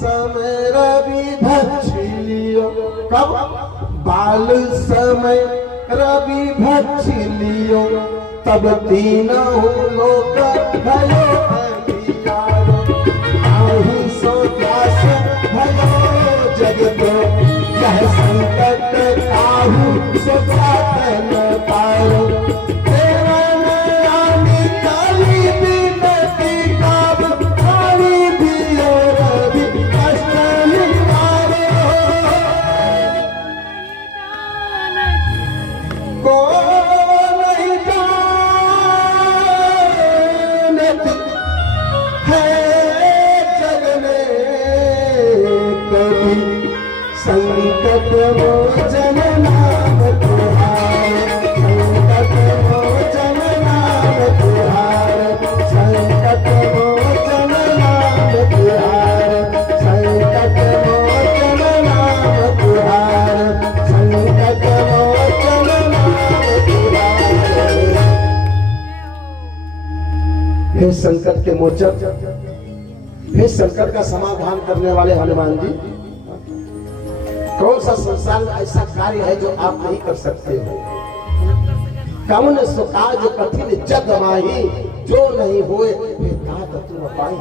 समय रवि भक्षिलियो, कब बाल समय रवि भक्षिलियो, तब तीनों लोक भयो अंधियारो, ताहि सो दास भयो जगत, यह संकट काहू सो जात न पारो, तेरा नयानी काली बिनती काब, काली दियो रवि कष्ट निवारो, को नहीं जानत है जग में कभी, संकट मोचन नाम तुहार, संकट मोचन नाम तुहार, संकट मोचन नाम तुहार, संकट मोचन नाम तुहार, संकट मोचन नाम तुहार। हे संकट के मोचक, हे संकट का समाधान करने वाले हनुमान जी, कौन सा संसार में ऐसा कार्य है जो आप नहीं कर सकते हो? कौन सो कार्य कठिन जग माही, जो नहीं होए वे तात तुम पाई।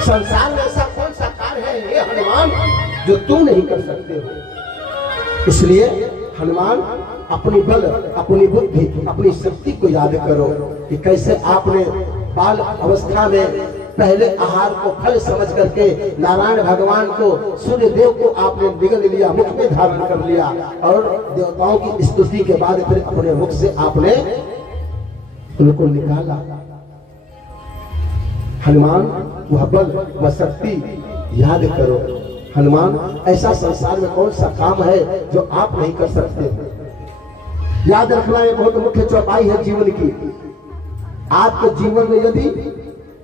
संसार में ऐसा कौन सा कार्य है हे हनुमान जो तुम नहीं कर सकते हो? इसलिए हनुमान अपनी बल, अपनी बुद्धि, अपनी शक्ति को याद करो कि कैसे आपने बाल अवस्था में पहले आहार को फल समझ करके नारायण भगवान को, सूर्य देव को आपने निगल लिया, मुख में धारण कर लिया, और देवताओं की स्तुति के बाद फिर अपने मुख से आपने उनको निकाला। हनुमान वह बल, वह शक्ति याद करो। हनुमान ऐसा संसार में कौन सा काम है जो आप नहीं कर सकते? याद रखना ये बहुत मुख्य चौपाई है जीवन की। आपके जीवन में यदि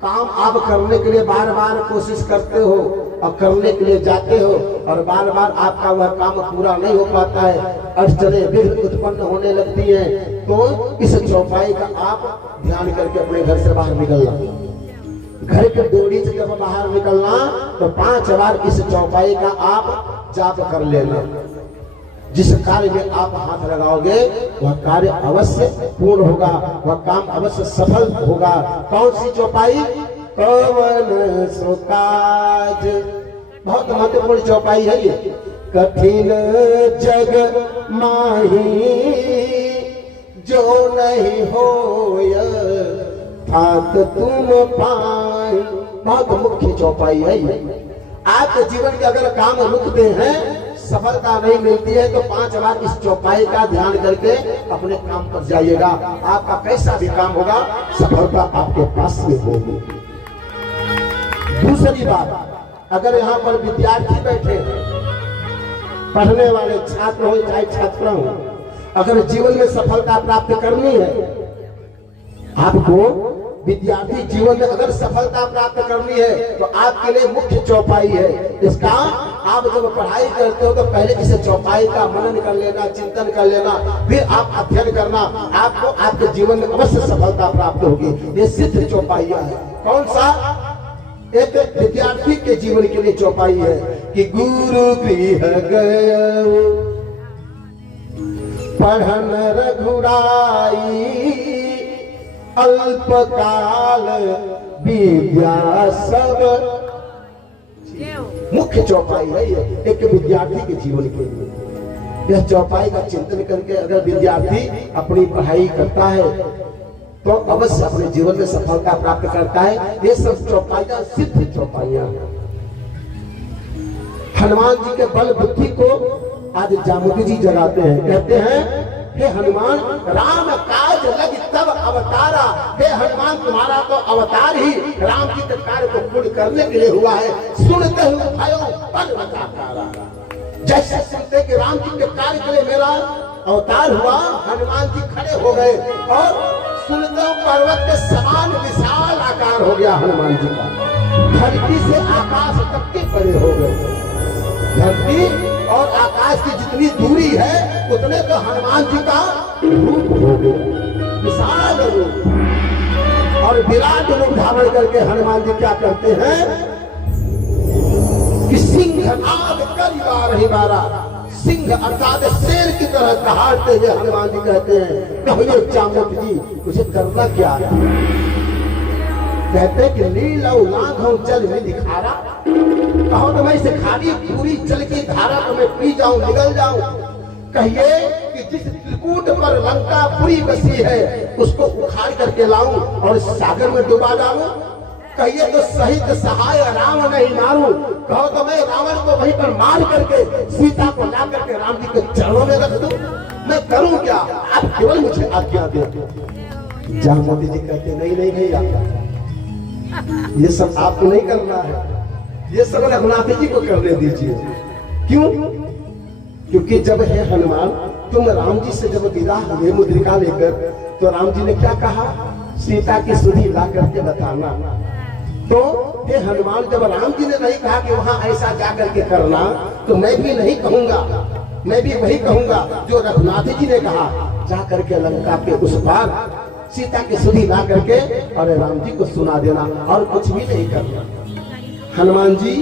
काम आप करने के लिए बार बार कोशिश करते हो और करने के लिए जाते हो और बार बार आपका वह काम पूरा नहीं हो पाता है, अड़चनें विघ्न उत्पन्न होने लगती हैं, तो इस चौपाई का आप ध्यान करके अपने घर से बाहर निकलना। घर के डोरी से जब बाहर निकलना तो 5 बार इस चौपाई का आप जाप कर लेना। जिस कार्य में आप हाथ लगाओगे वह कार्य अवश्य पूर्ण होगा, वह काम अवश्य सफल होगा। कौन सी चौपाई? कवन सो काज, बहुत महत्वपूर्ण चौपाई है ये। कठिन जग माही, जो नहीं होय तात तुम पाई। बहुत मुख्य चौपाई है ये। आपके जीवन के अगर काम रुकते हैं, सफलता नहीं मिलती है, तो 5 बार इस चौपाई का ध्यान करके अपने काम पर जाइएगा। आपका कैसा भी काम होगा, सफलता आपके पास में होगी। दूसरी बात, अगर यहाँ पर विद्यार्थी बैठे हैं, पढ़ने वाले छात्र हो चाहे छात्रा हो, अगर जीवन में सफलता प्राप्त करनी है, आपको विद्यार्थी जीवन में अगर सफलता प्राप्त करनी है तो आपके लिए मुख्य चौपाई है। इसका आप जब पढ़ाई करते हो तो पहले इस चौपाई का मनन कर लेना, चिंतन कर लेना, फिर आप अध्ययन करना, आपको आपके जीवन में अवश्य सफलता प्राप्त होगी। ये सिद्ध चौपाइया है। कौन सा? एक विद्यार्थी के जीवन के लिए चौपाई है कि गुरु गृह गए पढ़न रघुराई, अल्पकाल विद्या सब। मुख्य चौपाई है ये एक विद्यार्थी के जीवन के लिए। यह चौपाई का चिंतन करके अगर विद्यार्थी अपनी पढ़ाई करता है तो अवश्य अपने जीवन में सफलता प्राप्त करता है। ये सब चौपाइयां सिद्ध चौपाइयां। हनुमान जी के बल बुद्धि को आज जामुदी जी जगाते हैं, कहते हैं हे हनुमान राम काज लग तब अवतारा। हे हनुमान तुम्हारा तो अवतार ही राम जी के कार्य को पूर्ण करने के लिए हुआ है। सुनते हुए भयो बल बता। जैसे सुनते कि राम जी के कार्य के लिए मेरा अवतार हुआ, हनुमान जी खड़े हो गए और सुनते पर्वत के समान विशाल आकार हो गया हनुमान जी का। धरती से आकाश तक के बड़े हो गए। धरती और आकाश की जितनी दूरी है उतने तो हनुमान जी का रूप हो गया, विशाल रूप। और विराट रूप धारण करके हनुमान जी क्या करते हैं? कि सिंहनाद कई बार ही मारा। सिंह अर्थात शेर की तरह दहाड़ते हुए हनुमान जी कहते हैं, कहिए जामवंत जी मुझे करना क्या है? कहते कि नीलौ लांघौ जल में दिखारा, कहो तो मैं इसे खाली पूरी जल की धारा को मैं पी जाऊं, निगल जाऊं। कहिए कि जिस त्रिकूट पर लंका पूरी बसी है उसको उखाड़ करके लाऊं और सागर में डुबा डालूं। कहिए तो सहित सहाय राम नहीं मारूं, कहो तो मैं रावण को वहीं पर मार करके सीता को ला करके राम जी के चरणों में रख दूं। मैं करूं क्या? आप केवल मुझे आज्ञा दे। जामवंत जी कहते नहीं नहीं भैया, ये सब आपको नहीं करना है, ये सब रघुनाथ जी को करने दीजिए। क्यों? क्योंकि जब है हनुमान तुम राम जी से जब विदा हुए मुद्रिका लेकर, तो राम जी ने क्या कहा? सीता की सुधि ला करके बताना। तो ये हनुमान जब राम जी ने नहीं कहा कि वहां ऐसा जाकर के करना, तो मैं भी नहीं कहूंगा, मैं भी वही कहूंगा जो रघुनाथ जी ने कहा, जा करके लंका के उस पार सीता की सुधि ला करके और राम जी को सुना देना, और कुछ भी नहीं करना। हनुमान जी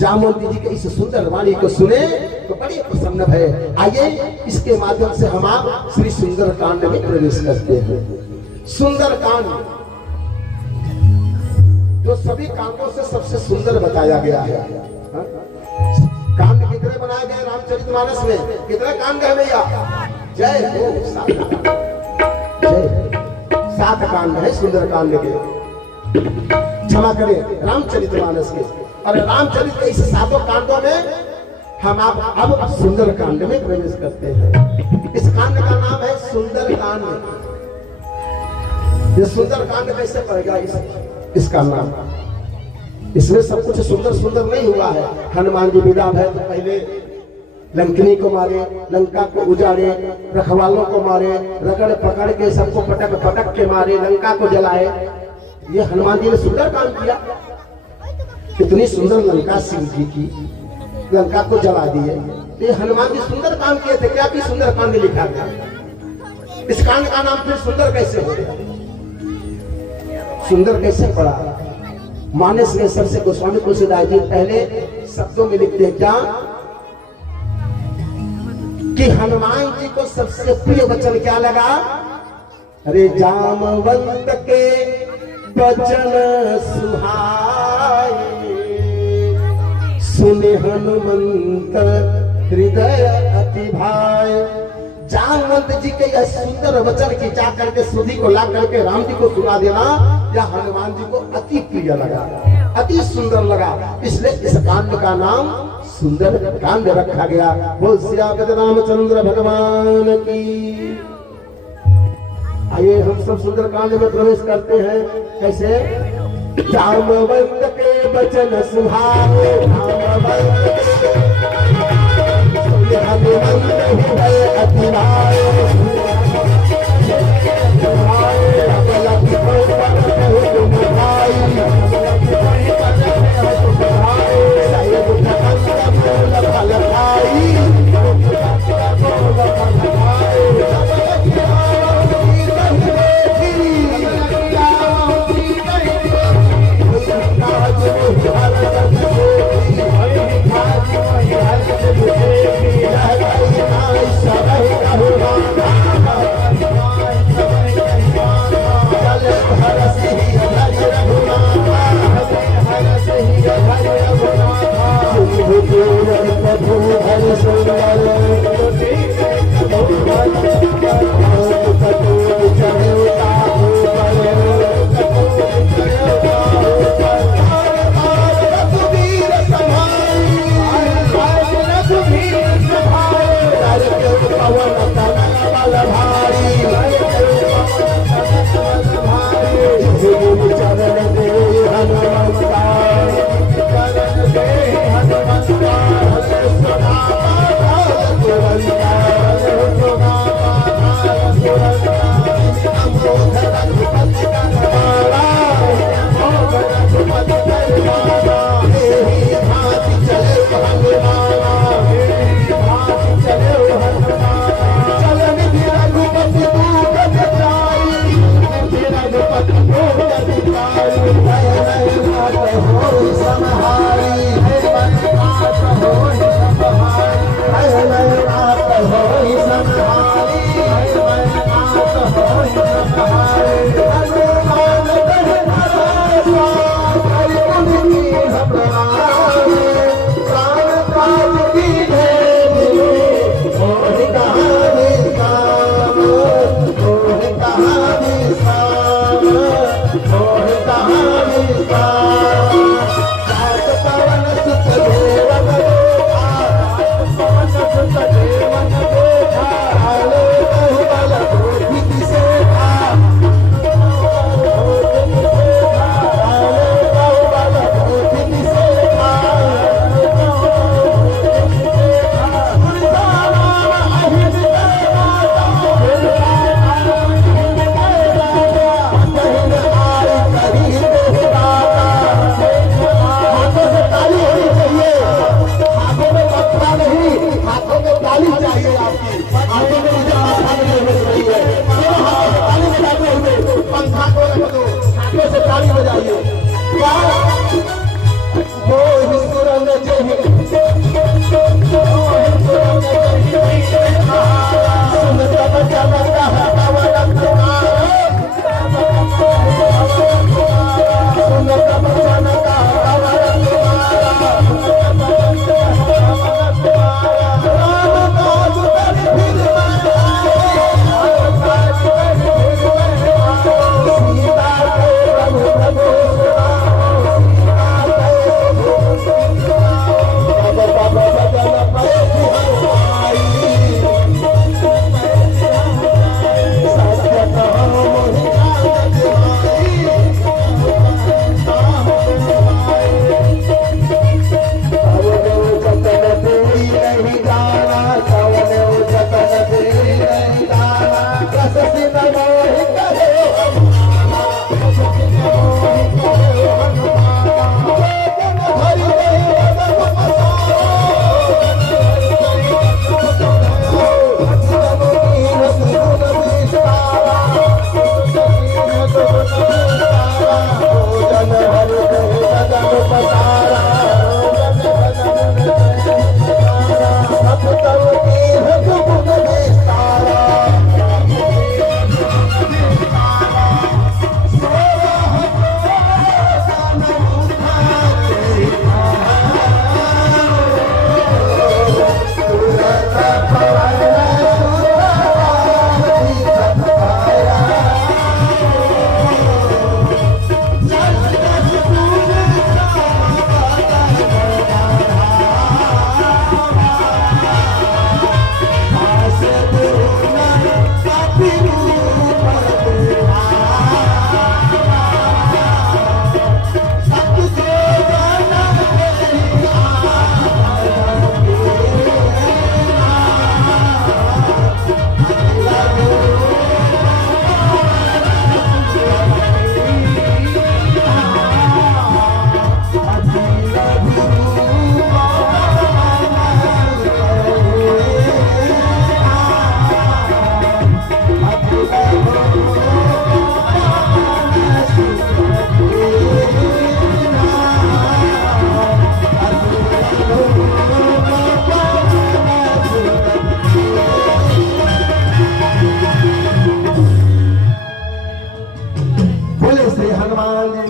जामवंत जी के इस सुंदर वाणी को सुने तो बड़े प्रसन्न भय। आइए इसके माध्यम से हम आप श्री सुंदर कांड में प्रवेश करते हैं। सुंदर कांड जो सभी कांडों से सबसे सुंदर बताया गया है। कांड कितने बनाए गए रामचरितमानस में? कितने कांड है भैया? जय हो। 7 कांड है सुंदर कांड के, क्षमा करें रामचरितमानस के। और रामचरित के इस 7 कांडों में हम आप अब सुंदर कांड में प्रवेश करते हैं। इस कांड का नाम है सुंदर कांड। ये सुंदर कांड कैसे पड़ेगा? इसका नाम, इसमें सब कुछ सुंदर सुंदर नहीं हुआ है। हनुमान जी विदा भय तो पहले लंकिनी को मारे, लंका को उजाड़े, रखवालों को मारे, रगड़ पकड़ के सबको पटक पटक के मारे, लंका को जलाए। ये हनुमान जी ने सुंदर काम किया। इतनी सुंदर लंका शिव जी की, लंका को जला दिए। ये हनुमान जी सुंदर काम किए थे। क्या भी सुंदर कांड लिखा गया। इस कांड का नाम फिर सुंदर कैसे हो गया? सुंदर कैसे पड़ा? मानस के सबसे गोस्वामी तुलसीदास जी पहले शब्दों में लिखते हैं क्या कि हनुमान जी को सबसे प्रिय वचन क्या लगा? अरे जामवंत के वचन सुहाए, सुने हनुमंत हृदय अति भाए। जामवंत जी के यह सुंदर वचन की जा करके सुधि को ला करके राम जी को सुना देना, यह हनुमान जी को अति प्रिय लगा, अति सुंदर लगा। इसलिए इस कांड का नाम सुंदर कांड रखा गया। बोल सियापति रामचंद्र भगवान की। आइए हम सब सुंदर कांड में प्रवेश करते हैं। कैसे? जामवंत के वचन सुहाए, हनुमंत हृदय अति भाए।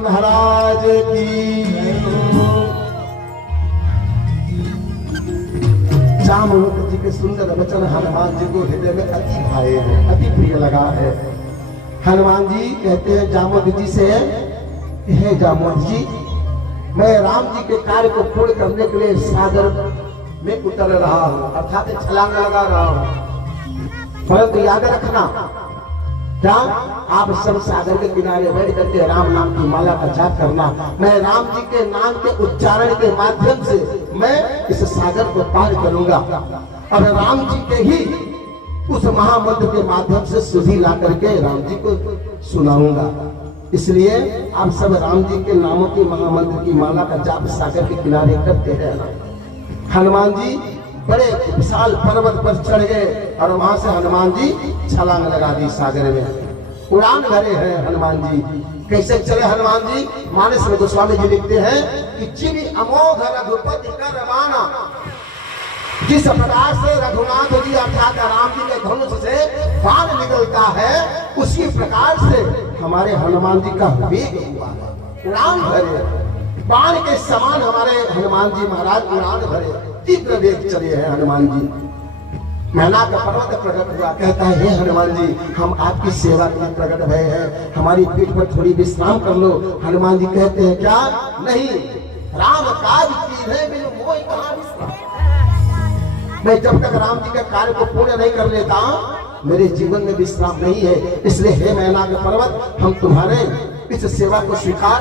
महाराज की। जामवंत जी के सुंदर वचन हनुमान जी को हृदय में अति भाए हैं, अति प्रिय लगा है। हनुमान जी कहते हैं जामवंत जी से, हे जामवंत जी, मैं राम जी के कार्य को पूर्ण करने के लिए सागर में उतर रहा हूँ, अर्थात छलांग लगा रहा हूँ। परंतु याद रखना, क्या आप सब सागर के किनारे बैठ करके राम नाम की माला का जाप करना। मैं राम जी के नाम के उच्चारण के माध्यम से मैं इस सागर को पार करूंगा और राम जी के ही उस महामंत्र के माध्यम से सुधी ला करके राम जी को सुनाऊंगा। इसलिए आप सब राम जी के नामों की महामंत्र की माला का जाप सागर के किनारे करते रहना। हनुमान जी बड़े विशाल पर्वत पर चढ़ गए और वहां से हनुमान जी छलांग लगा दी सागर में, उड़ान भरे हैं हनुमान जी। कैसे चले हनुमान जी? मानस में गोस्वामी जी लिखते हैं कि जिन अमोघ रघुपति का रवाना, जिस प्रकार से रघुनाथ जी अर्थात राम जी के धनुष से बाण निकलता है, उसी प्रकार से हमारे हनुमान जी का वेग हुआ है, उड़ान भरे, बाण के समान हमारे हनुमान जी महाराज उड़ान भरे, तीव्र वेग चले हैं हनुमान जी। मैना का पर्वत प्रकट हुआ, कहता है, हे हनुमान जी, हम आपकी सेवा के लिए प्रकट भय हैं, हमारी पीठ पर थोड़ी विश्राम कर लो। हनुमान जी कहते हैं, क्या? नहीं, राम काज कीन्हे बिनु मोहि कहाँ विश्राम। मैं जब तक राम जी के कार्य को पूर्ण नहीं कर लेता, मेरे जीवन में विश्राम नहीं है। इसलिए हे मैना के पर्वत, हम तुम्हारे इस सेवा को स्वीकार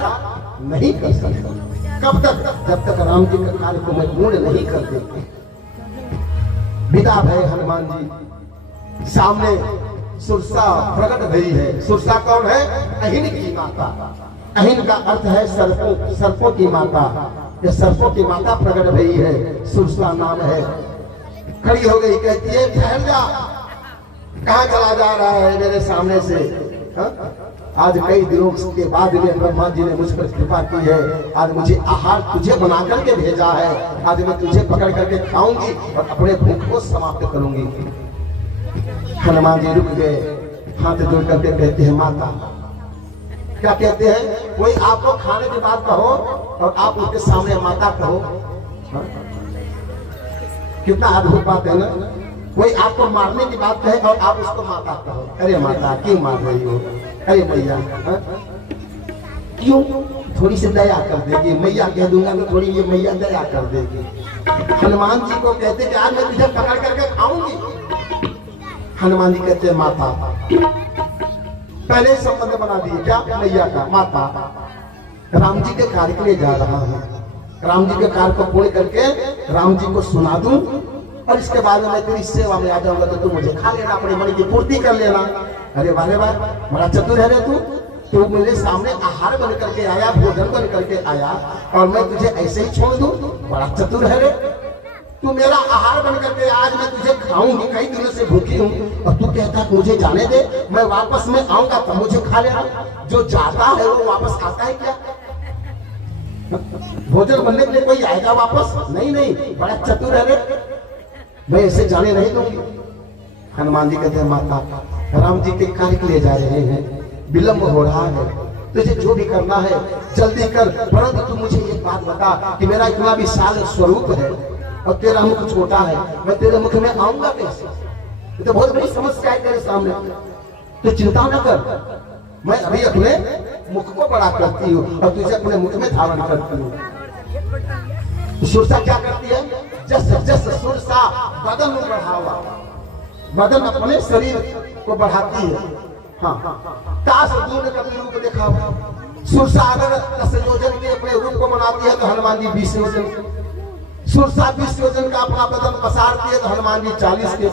नहीं कर सकते। कब तक? जब तक राम जी के कार्य को मैं पूर्ण नहीं कर देता। विदा भय हनुमान जी। सामने सुरसा प्रकट भई है। सुरसा कौन है? अहिन की माता। अहिन का अर्थ है सर्पों, सर्पों की माता। ये सर्पों की माता प्रकट भई है, सुरसा नाम है। खड़ी हो गई, कहती है, ठहर जा, कहाँ चला जा रहा है मेरे सामने से? आज कई दिनों के बाद में ब्रह्मा जी ने मुझ पर कृपा की है। आज मुझे आहार तुझे बना करके भेजा है। आज मैं तुझे पकड़ करके खाऊंगी और अपने भूख को समाप्त करूंगी। हनुमान जी रुक गए, हाथ जोड़ करके कहते हैं माता। क्या कहते हैं? कोई आपको खाने की बात कहो और आप उसके सामने माता कहो। कितना अद्भुत बात है ना। कोई आपको मारने की बात कहे और आप उसको माता कहो। अरे माता क्यों मार रही हो? अरे मैया क्यों? थोड़ी सी दया कर देगी। मैया कह दूंगा तो थोड़ी ये मैया दया कर देगी। हनुमान जी को कहते कि आज मैं तुझे पकड़ करके खाऊंगी। हनुमान जी कहते हैं माता। पहले संबंध बना दिए क्या? मैया का माता। राम जी के कार्य के लिए जा रहा हूँ। राम जी के कार्य को पूर्ण करके राम जी को सुना दूं और इसके बाद मैं तेरी सेवा में आ जाऊंगा तो तू मुझे खा लेना, अपने मन की पूर्ति कर लेना। अरे वाह वाह, बड़ा चतुर है रे तू मेरे सामने आहार बन करके आया, भोजन बन करके आया और मैं तुझे ऐसे ही छोड़ दूं? बड़ा चतुर है रे तू। मेरा आहार बन करके आज मैं तुझे खाऊंगी, कई दिनों से भूखी हूँ और तू कहता मुझे जाने दे, मैं वापस में आऊंगा तब मुझे खा लेना। जो जाता है वो वापस आता है क्या? भोजन बनने के लिए कोई आएगा वापस? नहीं नहीं, बड़ा चतुर है रे, मैं ऐसे जाने नहीं दूंगी। हनुमान जी कहते हैं माता राम जी के कार्य के लिए जा रहे हैं, विलंब हो रहा है, तुझे जो भी करना है जल्दी कर, परंतु तू मुझे एक बात बता कि मेरा इतना विशाल स्वरूप है और तेरा मुख छोटा है, मैं तेरे मुख में आऊंगा कैसे? ये तो बहुत बड़ी समस्या है तेरे सामने। तो चिंता न कर, मैं अभी अपने मुख को बड़ा करती हूँ और तुझे अपने मुख में धारण करती हूँ। सुरसा क्या करती है? जस जस सुरसा बदन बढ़ावा, बदन अपने शरीर को बढ़ाती है। हाँ, काश दूर कभी रूप देखा हो। सुरसा अगर 10 योजन के अपने रूप को बनाती है तो हनुमान जी 20 योजन, सुरसा 20 योजन का अपना बदन पसारती है तो हनुमान जी 40 के,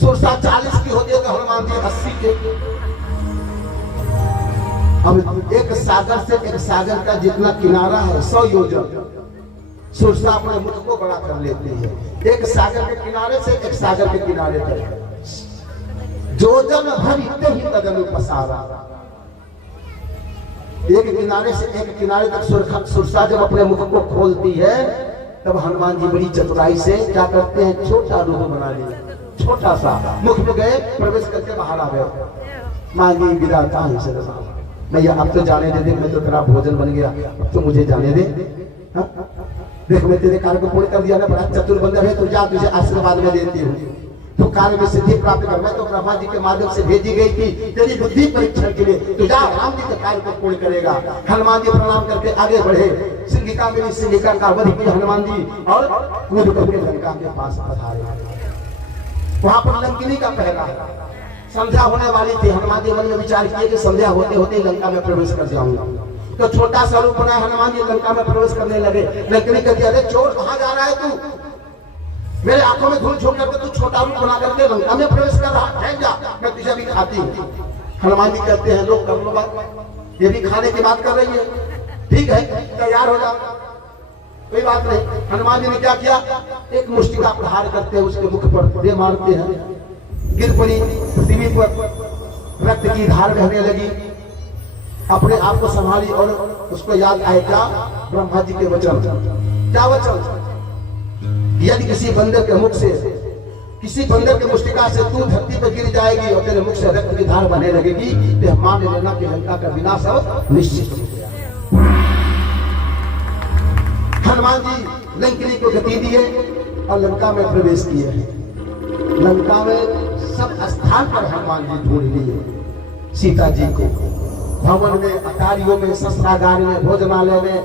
सुरसा 40 की होती है तो हनुमान जी 80 के। अब एक सागर से एक सागर का जितना किनारा है 100 योजन, सुरसा अपने मुख को बड़ा कर लेती है। एक सागर के किनारे से एक सागर के किनारे तक जोजन भर इतने ही तदनु पसारा। एक किनारे से एक किनारे तक सुरसा जब अपने मुख को खोलती है तब हनुमान जी बड़ी चतुराई से क्या करते हैं? छोटा रूप बना लिया, छोटा सा मुख में गए, प्रवेश करके बाहर आ गए। मांगी विदा कहां से भैया अब तो जाने दे, मैं तो तेरा भोजन बन गया, अब तो मुझे जाने दे। देख मैं तेरे कार्य को पूर्ण कर दिया ना, बड़ा चतुर बंदा है, तो जा तुझे आशीर्वाद में देती हूँ, तो कार्य में सिद्धि प्राप्त कर। मैं तो ब्रह्मा जी के माध्यम से भेजी गई थी तेरी बुद्धि परीक्षण के लिए, तो जा राम जी के कार्य को पूर्ण करेगा। हनुमान जी प्रणाम करके आगे बढ़े। सिंहिका मेरी सिंहिका का वध किया हनुमान जी और कूद करके लंका के पास पधारे। वहां पर लंकिनी का पहरा, संध्या होने वाली थी। हनुमान जी मन में विचार किए कि संध्या होते होते लंका में प्रवेश कर जाऊंगा, तो छोटा सा रूप बनाया हनुमान जी लंका में प्रवेश करने लगे। लंकिनी कहती अरे चोर कहाँ जा रहा है तू? मेरे आंखों में धूल झोंक करके तू छोटा रूप बना करके लंका में प्रवेश कर रहा है, जा मैं तुझे भी खाती हूँ। हनुमान जी कहते हैं लोग कर लो बात, ये भी खाने की बात कर रही है, ठीक है तैयार हो जा, कोई बात नहीं। हनुमान जी ने क्या किया? एक मुष्टि का प्रहार करते हैं, उसके मुख पर दे मारते हैं, गिर पड़ी पृथ्वी पर, रक्त की धार बहने लगी। अपने आप को संभाली और उसको याद आए क्या? ब्रह्मा जी के वचन। क्या वचन? यदि किसी बंदर के मुख से, किसी बंदर के मुष्टिका से तू धरती पर गिर जाएगी और तेरे मुख से रक्त की धार बहने लगेगी, तो मान लेना कि लंका का विनाश अब निश्चित हो गया। हनुमान जी लंकिनी को गति दिए और लंका में प्रवेश किए। लंका में सब स्थान पर हनुमान जी ढूंढ लिए सीता जी को, भवन में, अटारियों में, शस्त्रागार में, भोजनालय में,